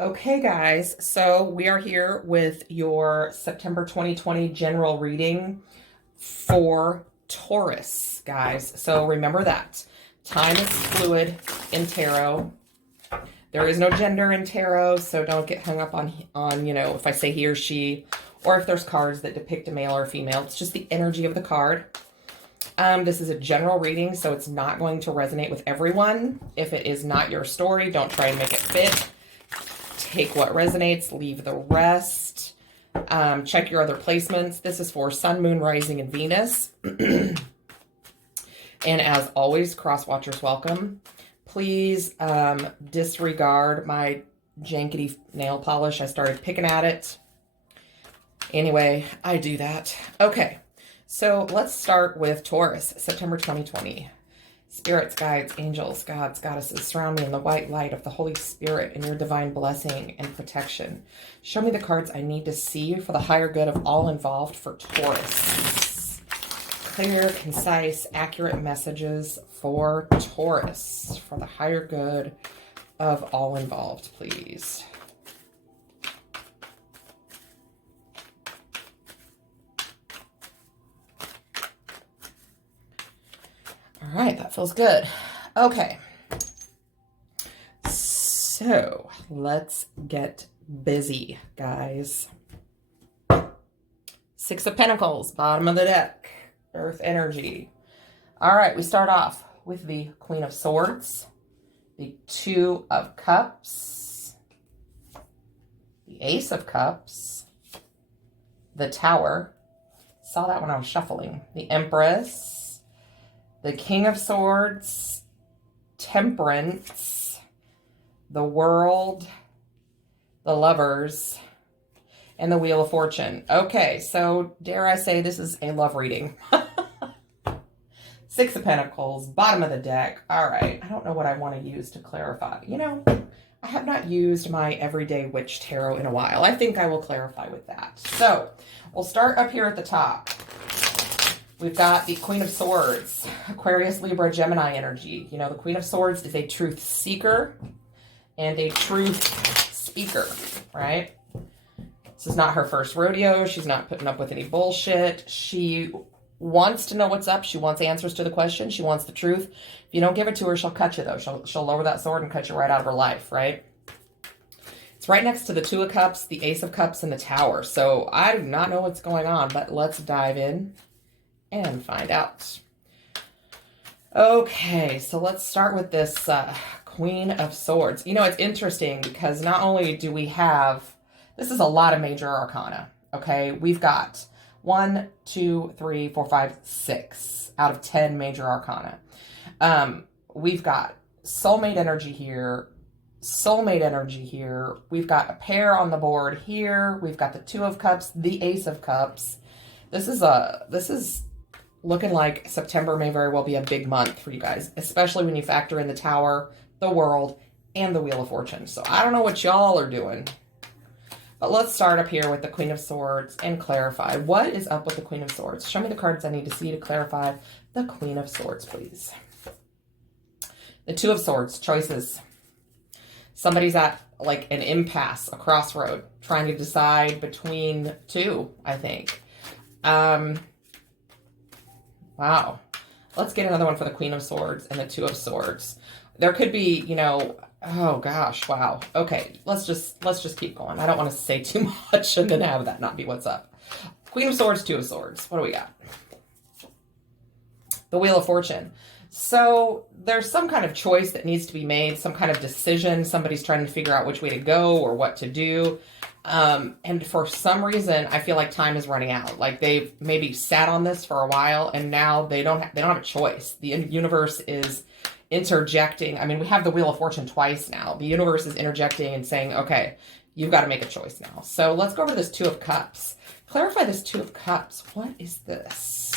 Okay, guys, so we are here with your September 2020 general reading for Taurus, guys. So remember that. Time is fluid in tarot. There is no gender in tarot, so don't get hung up on if I say he or she, or if there's cards that depict a male or female. It's just the energy of the card. This is a general reading, so it's not going to resonate with everyone. If it is not your story, don't try and make it fit. Take what resonates, leave the rest. Check your other placements. This is for Sun, Moon, Rising, and Venus. And as always, cross watchers welcome. Please disregard my jankety nail polish. I started picking at it. Anyway, I do that. Okay, so let's start with Taurus, September 2020. Spirits, guides, angels, gods, goddesses, surround me in the white light of the Holy Spirit and your divine blessing and protection. Show me the cards I need to see for the higher good of all involved for Taurus. Clear, concise, accurate messages for Taurus for the higher good of all involved, please. All right, that feels good. Okay. So let's get busy, guys. Six of Pentacles, bottom of the deck, Earth energy. All right, we start off with the Queen of Swords, the Two of Cups, the Ace of Cups, the Tower. Saw that when I was shuffling. The Empress, the King of Swords, Temperance, the World, the Lovers, and the Wheel of Fortune. Okay, so dare I say this is a love reading. Six of Pentacles, bottom of the deck. All right, I don't know what I want to use to clarify. I have not used my Everyday Witch Tarot in a while. I think I will clarify with that. So we'll start up here at the top. We've got the Queen of Swords, Aquarius, Libra, Gemini energy. The Queen of Swords is a truth seeker and a truth speaker, right? This is not her first rodeo. She's not putting up with any bullshit. She wants to know what's up. She wants answers to the question. She wants the truth. If you don't give it to her, she'll cut you, though. She'll lower that sword and cut you right out of her life, right? It's right next to the Two of Cups, the Ace of Cups, and the Tower. So I do not know what's going on, but let's dive in and find out. Okay, so let's start with this Queen of Swords. It's interesting because not only do we have, this is a lot of major arcana, okay? We've got 1, 2, 3, 4, 5, 6 out of 10 major arcana. We've got soulmate energy here, We've got a pair on the board here. We've got the Two of Cups, the Ace of Cups. This is looking like September may very well be a big month for you guys, especially when you factor in the Tower, the World, and the Wheel of Fortune. So I don't know what y'all are doing, but let's start up here with the Queen of Swords and clarify. What is up with the Queen of Swords? Show me the cards I need to see to clarify the Queen of Swords, please. The Two of Swords, choices. Somebody's at like an impasse, a crossroad, trying to decide between two, I think. Wow. Let's get another one for the Queen of Swords and the Two of Swords. There could be, oh gosh, wow. Okay, let's just keep going. I don't want to say too much and then have that not be what's up. Queen of Swords, Two of Swords. What do we got? The Wheel of Fortune. So there's some kind of choice that needs to be made, some kind of decision. Somebody's trying to figure out which way to go or what to do. And for some reason, I feel like time is running out. Like they've maybe sat on this for a while and now they don't have a choice. The universe is interjecting. I mean, we have the Wheel of Fortune twice now. The universe is interjecting and saying, okay, you've got to make a choice now. So let's go over this Two of Cups. Clarify this Two of Cups. What is this?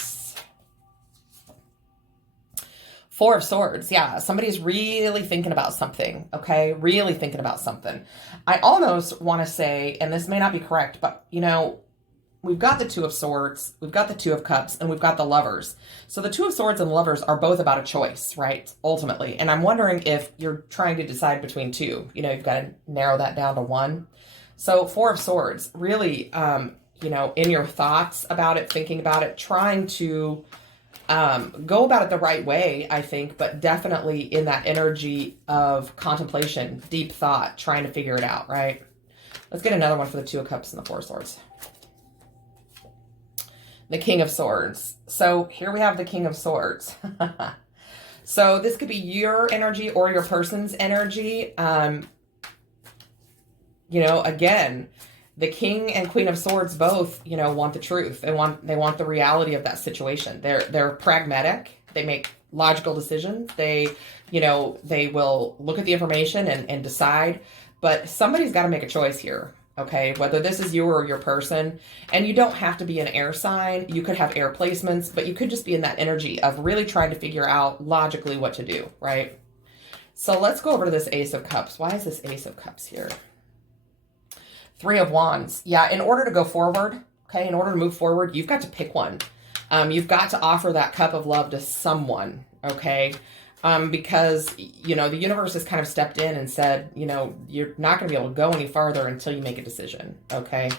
Four of Swords. Yeah, somebody's really thinking about something, okay? Really thinking about something. I almost want to say, and this may not be correct, but, when we've got the Two of Swords, we've got the Two of Cups, and we've got the Lovers. So the Two of Swords and Lovers are both about a choice, right? Ultimately. And I'm wondering if you're trying to decide between two. You know, you've got to narrow that down to one. So Four of Swords, really, you know, in your thoughts about it, thinking about it, trying to go about it the right way, I think, but definitely in that energy of contemplation, deep thought, trying to figure it out, right? Let's get another one for the Two of Cups and the Four of Swords. The King of Swords. So here we have the King of Swords. So this could be your energy or your person's energy. You know, again, the King and Queen of Swords both, you know, want the truth. They want the reality of that situation. They're pragmatic. They make logical decisions. They, you know, they will look at the information and decide. But somebody's got to make a choice here. Okay, whether this is you or your person, and you don't have to be an air sign. You could have air placements, but you could just be in that energy of really trying to figure out logically what to do, right? So let's go over to this Ace of Cups. Why is this Ace of Cups here? Three of Wands. Yeah, in order to go forward, okay, in order to move forward, you've got to pick one. You've got to offer that cup of love to someone, okay? Because, you know, the universe has kind of stepped in and said, you know, you're not going to be able to go any farther until you make a decision, okay?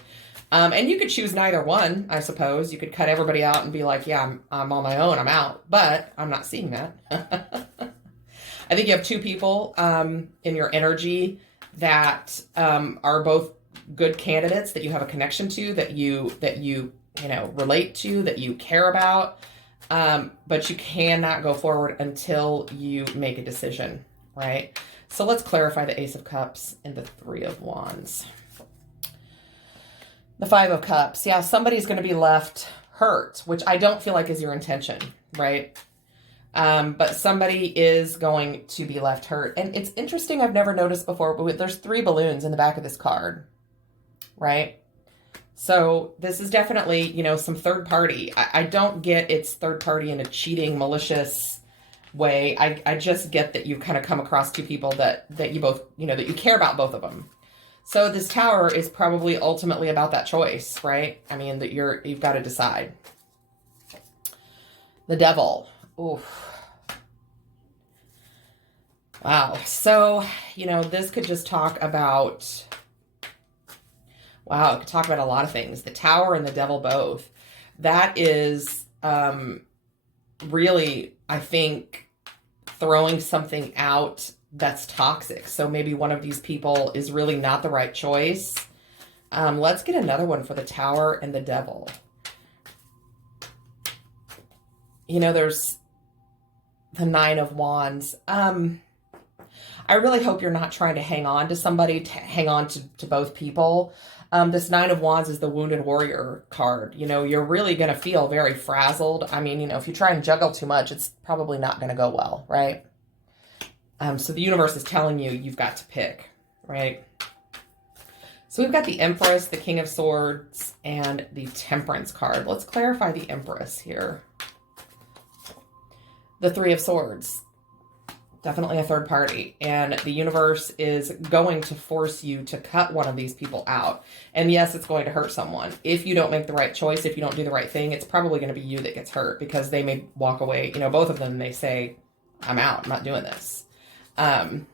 And you could choose neither one, I suppose. You could cut everybody out and be like, yeah, I'm on my own, I'm out. But I'm not seeing that. I think you have two people in your energy that are both good candidates that you have a connection to, that you know, relate to, that you care about. But you cannot go forward until you make a decision, right? So let's clarify the Ace of Cups and the Three of Wands. The Five of Cups. Yeah, somebody's going to be left hurt, which I don't feel like is your intention, right? But somebody is going to be left hurt. And it's interesting, I've never noticed before, but there's 3 balloons in the back of this card, right? So this is definitely, you know, some third party. I don't get it's third party in a cheating, malicious way. I just get that you kind of come across 2 people that you both, you know, that you care about both of them. So this Tower is probably ultimately about that choice, right? I mean, that you've got to decide. The Devil. Oof. Wow. So, you know, this could just talk about, wow, it could talk about a lot of things. The Tower and the Devil both. That is really, I think, throwing something out that's toxic. So maybe one of these people is really not the right choice. Let's get another one for the Tower and the Devil. You know, there's the Nine of Wands. I really hope you're not trying to hang on to somebody, to hang on to both people. This Nine of Wands is the Wounded Warrior card. You know, you're really going to feel very frazzled. I mean, you know, if you try and juggle too much, it's probably not going to go well, right? So the universe is telling you you've got to pick, right? So we've got the Empress, the King of Swords, and the Temperance card. Let's clarify the Empress here. The Three of Swords. Definitely a third party. And the universe is going to force you to cut one of these people out. And yes, it's going to hurt someone. If you don't make the right choice, if you don't do the right thing, it's probably going to be you that gets hurt because they may walk away. You know, both of them, they say, I'm out. I'm not doing this. The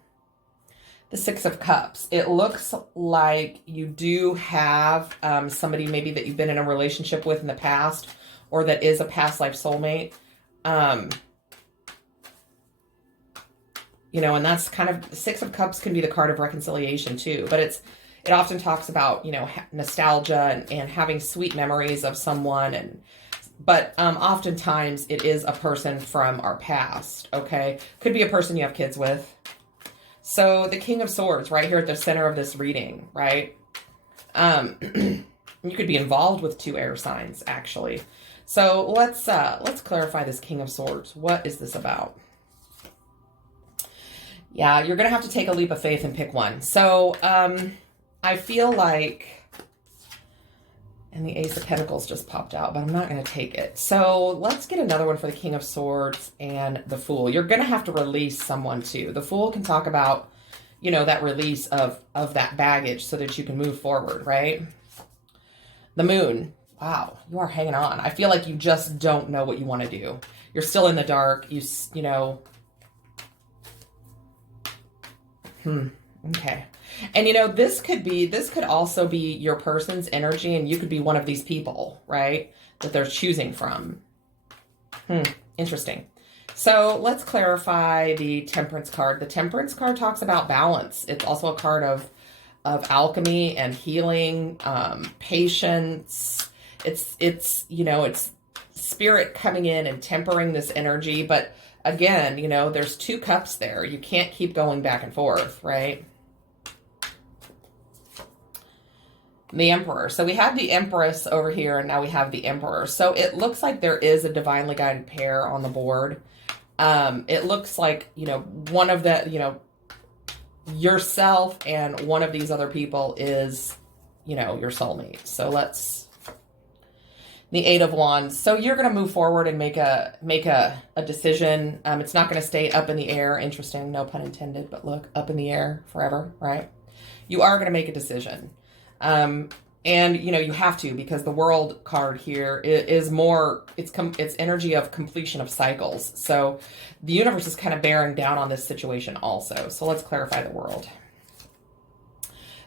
Six of Cups. It looks like you do have somebody maybe that you've been in a relationship with in the past or that is a past life soulmate. You know, and that's kind of, Six of Cups can be the card of reconciliation too, but it often talks about, you know, nostalgia and having sweet memories of someone. But oftentimes it is a person from our past, okay? Could be a person you have kids with. So the King of Swords right here at the center of this reading, right? You could be involved with 2 air signs, actually. So let's clarify this King of Swords. What is this about? Yeah, you're going to have to take a leap of faith and pick one. So I feel like, and the Ace of Pentacles just popped out, but I'm not going to take it. So let's get another one for the King of Swords and the Fool. You're going to have to release someone too. The Fool can talk about, you know, that release of that baggage so that you can move forward, right? The Moon. Wow, you are hanging on. I feel like you just don't know what you want to do. You're still in the dark. You know. Okay. And this could also be your person's energy, and you could be one of these people, right? That they're choosing from. Interesting. So let's clarify the Temperance card. The Temperance card talks about balance. It's also a card of alchemy and healing, patience. It's spirit coming in and tempering this energy. But again, there's 2 cups there. You can't keep going back and forth, right? The Emperor. So we have the Empress over here, and now we have the Emperor. So it looks like there is a divinely guided pair on the board. It looks like, one of the, yourself and one of these other people is, your soulmate. So the 8 of Wands. So you're going to move forward and make a decision. It's not going to stay up in the air. Interesting. No pun intended, but look, up in the air forever, right? You are going to make a decision. And you have to, because the World card here is more, it's energy of completion of cycles. So the universe is kind of bearing down on this situation also. So let's clarify the World.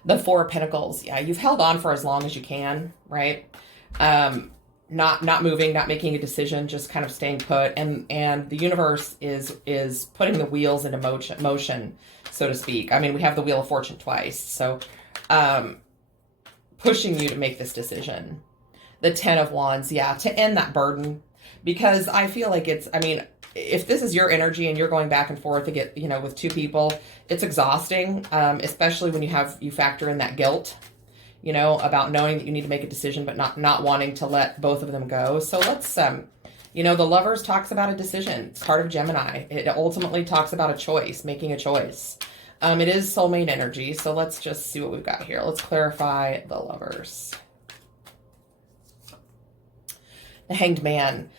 The 4 of Pentacles. Yeah, you've held on for as long as you can, right? Not moving, not making a decision, just kind of staying put. And the universe is putting the wheels into motion, so to speak. I mean, we have the Wheel of Fortune twice. So, pushing you to make this decision. The 10 of Wands, yeah, to end that burden. Because I feel like if this is your energy and you're going back and forth to get, with 2 people, it's exhausting, especially when you factor in that guilt, about knowing that you need to make a decision, but not wanting to let both of them go. So let's, the Lovers talks about a decision. It's card of Gemini. It ultimately talks about a choice, making a choice. It is soulmate energy, so let's just see what we've got here. Let's clarify the Lovers. The Hanged Man.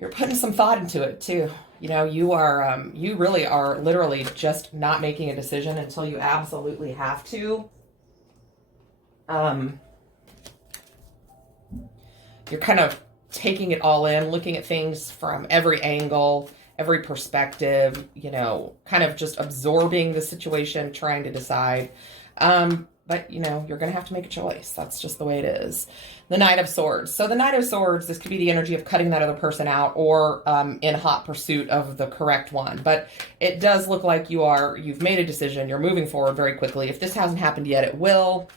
You're putting some thought into it, too. You really are literally just not making a decision until you absolutely have to. You're kind of taking it all in, looking at things from every angle, every perspective, kind of just absorbing the situation, trying to decide. But, you're going to have to make a choice. That's just the way it is. The Knight of Swords. So the Knight of Swords, this could be the energy of cutting that other person out or in hot pursuit of the correct one. But it does look like you've made a decision. You're moving forward very quickly. If this hasn't happened yet, it will.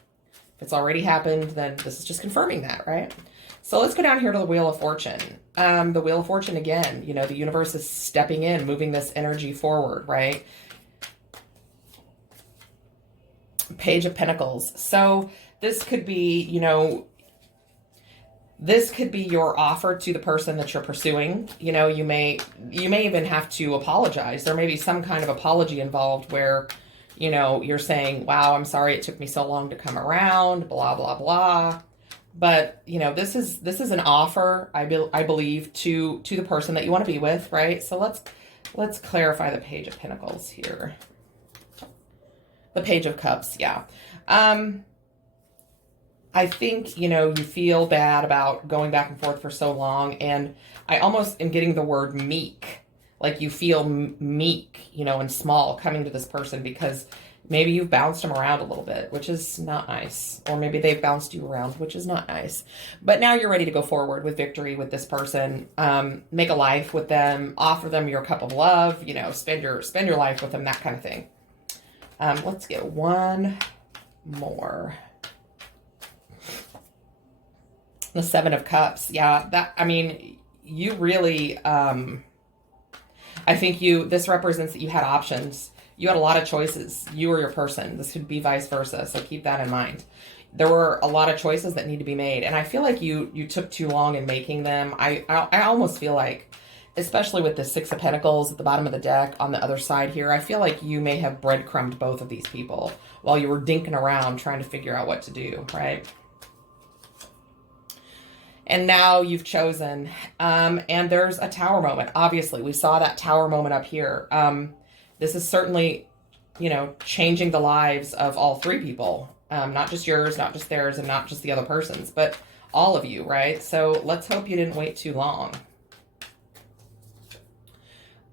If it's already happened, then this is just confirming that, right? So let's go down here to the Wheel of Fortune. The Wheel of Fortune again, the universe is stepping in, moving this energy forward, right? Page of Pentacles. So this could be, this could be your offer to the person that you're pursuing. You may even have to apologize. There may be some kind of apology involved where, you're saying, wow, I'm sorry it took me so long to come around, blah, blah, blah. But, this is an offer, I believe, to the person that you want to be with, right? So let's clarify the Page of Pentacles here. The Page of Cups, yeah. I think, you feel bad about going back and forth for so long, and I almost am getting the word meek. Like you feel meek, and small coming to this person because maybe you've bounced them around a little bit, which is not nice. Or maybe they've bounced you around, which is not nice. But now you're ready to go forward with victory with this person. Make a life with them. Offer them your cup of love. Spend your life with them, that kind of thing. Let's get one more. The 7 of Cups. Yeah, you really... I think this represents that you had options. You had a lot of choices. You or your person. This could be vice versa, so keep that in mind. There were a lot of choices that need to be made, and I feel like you took too long in making them. I almost feel like, especially with the 6 of Pentacles at the bottom of the deck on the other side here, I feel like you may have breadcrumbed both of these people while you were dinking around trying to figure out what to do, right? And now you've chosen, and there's a Tower moment. Obviously, we saw that Tower moment up here. This is certainly, changing the lives of all 3 people, Not just yours, not just theirs, and not just the other person's, but all of you, right? So let's hope you didn't wait too long.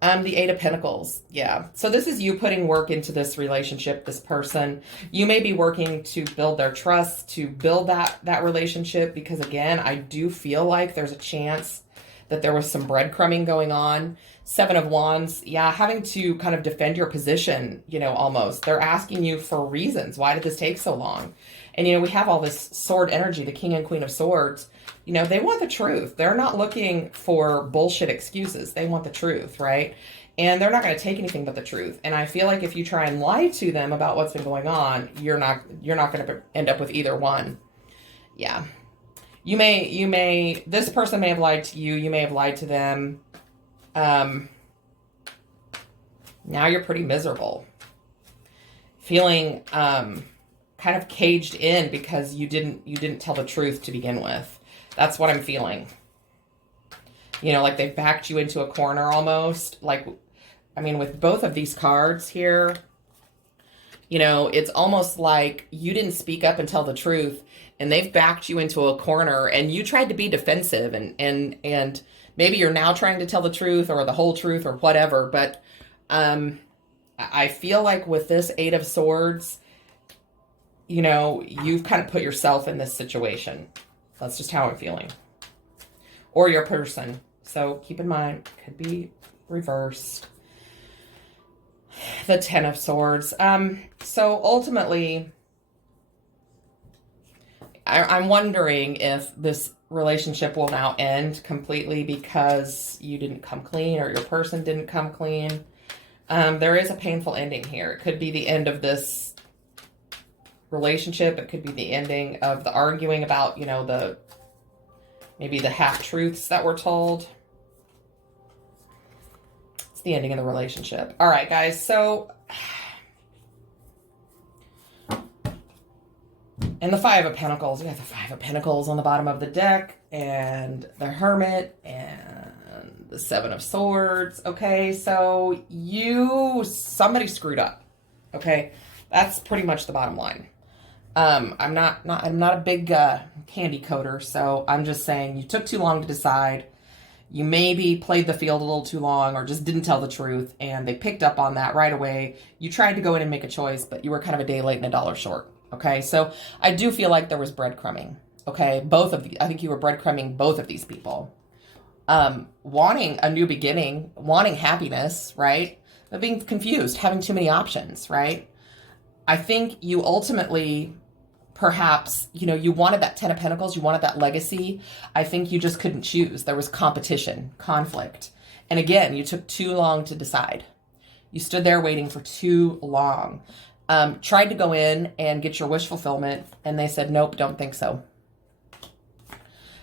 The Eight of Pentacles. Yeah. So this is you putting work into this relationship, this person. You may be working to build their trust, to build that relationship, because again, I do feel like there's a chance that there was some breadcrumbing going on. Seven of Wands. Yeah. Having to kind of defend your position, you know, almost. They're asking you for reasons. Why did this take so long? And, you know, we have all this sword energy, the King and Queen of Swords. You know, they want the truth. They're not looking for bullshit excuses. They want the truth, right? And they're not going to take anything but the truth. And I feel like if you try and lie to them about what's been going on, you're not going to end up with either one. Yeah. This person may have lied to you. You may have lied to them. Now you're pretty miserable. Feeling, kind of caged in because you didn't tell the truth to begin with. That's what I'm feeling. You know, like they backed you into a corner almost. Like, I mean, with both of these cards here, you know, it's almost like you didn't speak up and tell the truth, and they've backed you into a corner, and you tried to be defensive, and maybe you're now trying to tell the truth or the whole truth or whatever. But I feel like with this Eight of Swords, you know, you've kind of put yourself in this situation. That's just how I'm feeling. Or your person. So keep in mind, could be reversed. The Ten of Swords. So ultimately, I'm wondering if this relationship will now end completely because you didn't come clean or your person didn't come clean. There is a painful ending here. It could be the end of this relationship. It could be the ending of the arguing about, you know, maybe the half-truths that were told. It's the ending of the relationship. All right, guys. So, and the Five of Pentacles. We have the Five of Pentacles on the bottom of the deck, and the Hermit, and the Seven of Swords. Okay, so somebody screwed up. Okay, that's pretty much the bottom line. I'm not a big candy coater, so I'm just saying you took too long to decide. You maybe played the field a little too long or just didn't tell the truth, and they picked up on that right away. You tried to go in and make a choice, but you were kind of a day late and $1 short. Okay, so I do feel like there was breadcrumbing. Okay, I think you were breadcrumbing both of these people. Wanting a new beginning, wanting happiness, right? But being confused, having too many options, right? I think you ultimately, perhaps, you know, you wanted that Ten of Pentacles, you wanted that legacy. I think you just couldn't choose. There was competition, conflict. And again, you took too long to decide. You stood there waiting for too long. Tried to go in and get your wish fulfillment, and they said, nope, don't think so.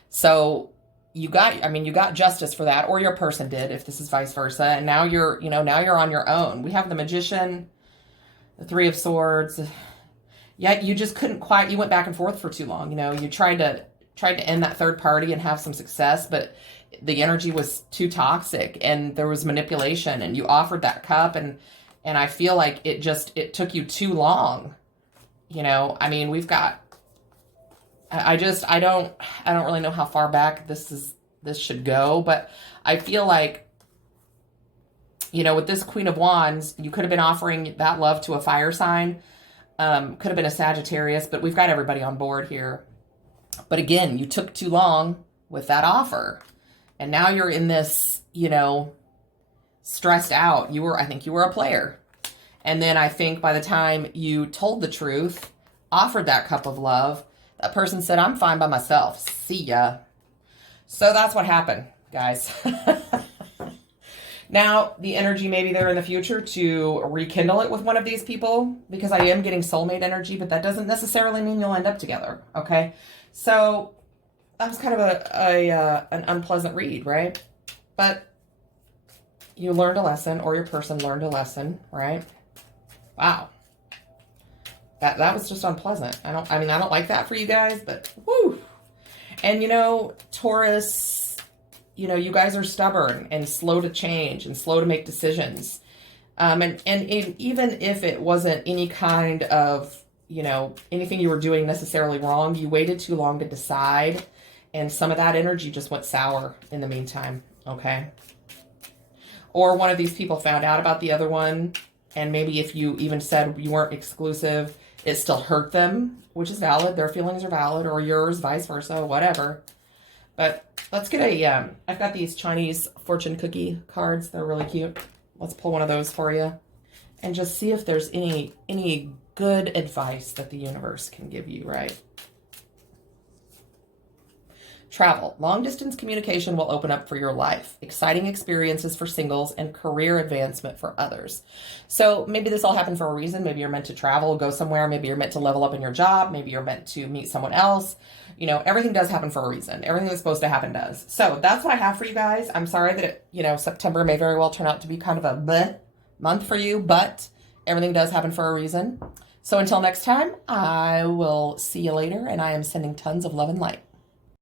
So you got justice for that, or your person did, if this is vice versa. And now you're on your own. We have the Magician, the Three of Swords. Yeah, you just couldn't quite, you went back and forth for too long. You know, you tried to end that third party and have some success, but the energy was too toxic and there was manipulation, and you offered that cup, and I feel like it took you too long. You know, I mean, I don't really know how far back this should go, but I feel like, you know, with this Queen of Wands, you could have been offering that love to a fire sign. Could have been a Sagittarius, but we've got everybody on board here. But again, you took too long with that offer. And now you're in this, you know, stressed out. I think you were a player. And then I think by the time you told the truth, offered that cup of love, that person said, I'm fine by myself. See ya. So that's what happened, guys. Now, the energy may be there in the future to rekindle it with one of these people, because I am getting soulmate energy, but that doesn't necessarily mean you'll end up together, okay? So that was kind of an unpleasant read, right? But you learned a lesson, or your person learned a lesson, right? Wow. That was just unpleasant. I don't like that for you guys, but whoo. And, you know, Taurus, you know, you guys are stubborn and slow to change and slow to make decisions. And even if it wasn't any kind of anything you were doing necessarily wrong. You waited too long to decide, and some of that energy just went sour in the meantime, okay? Or one of these people found out about the other one, and maybe if you even said you weren't exclusive, it still hurt them, which is valid. Their feelings are valid, or yours, vice versa, whatever. But let's get I've got these Chinese fortune cookie cards. They're really cute. Let's pull one of those for you and just see if there's any good advice that the universe can give you, right? Travel. Long-distance communication will open up for your life. Exciting experiences for singles and career advancement for others. So maybe this all happened for a reason. Maybe you're meant to travel, go somewhere. Maybe you're meant to level up in your job. Maybe you're meant to meet someone else. Everything does happen for a reason. Everything that's supposed to happen does. So that's what I have for you guys. I'm sorry that September may very well turn out to be kind of a bleh month for you, but everything does happen for a reason. So until next time, I will see you later, and I am sending tons of love and light.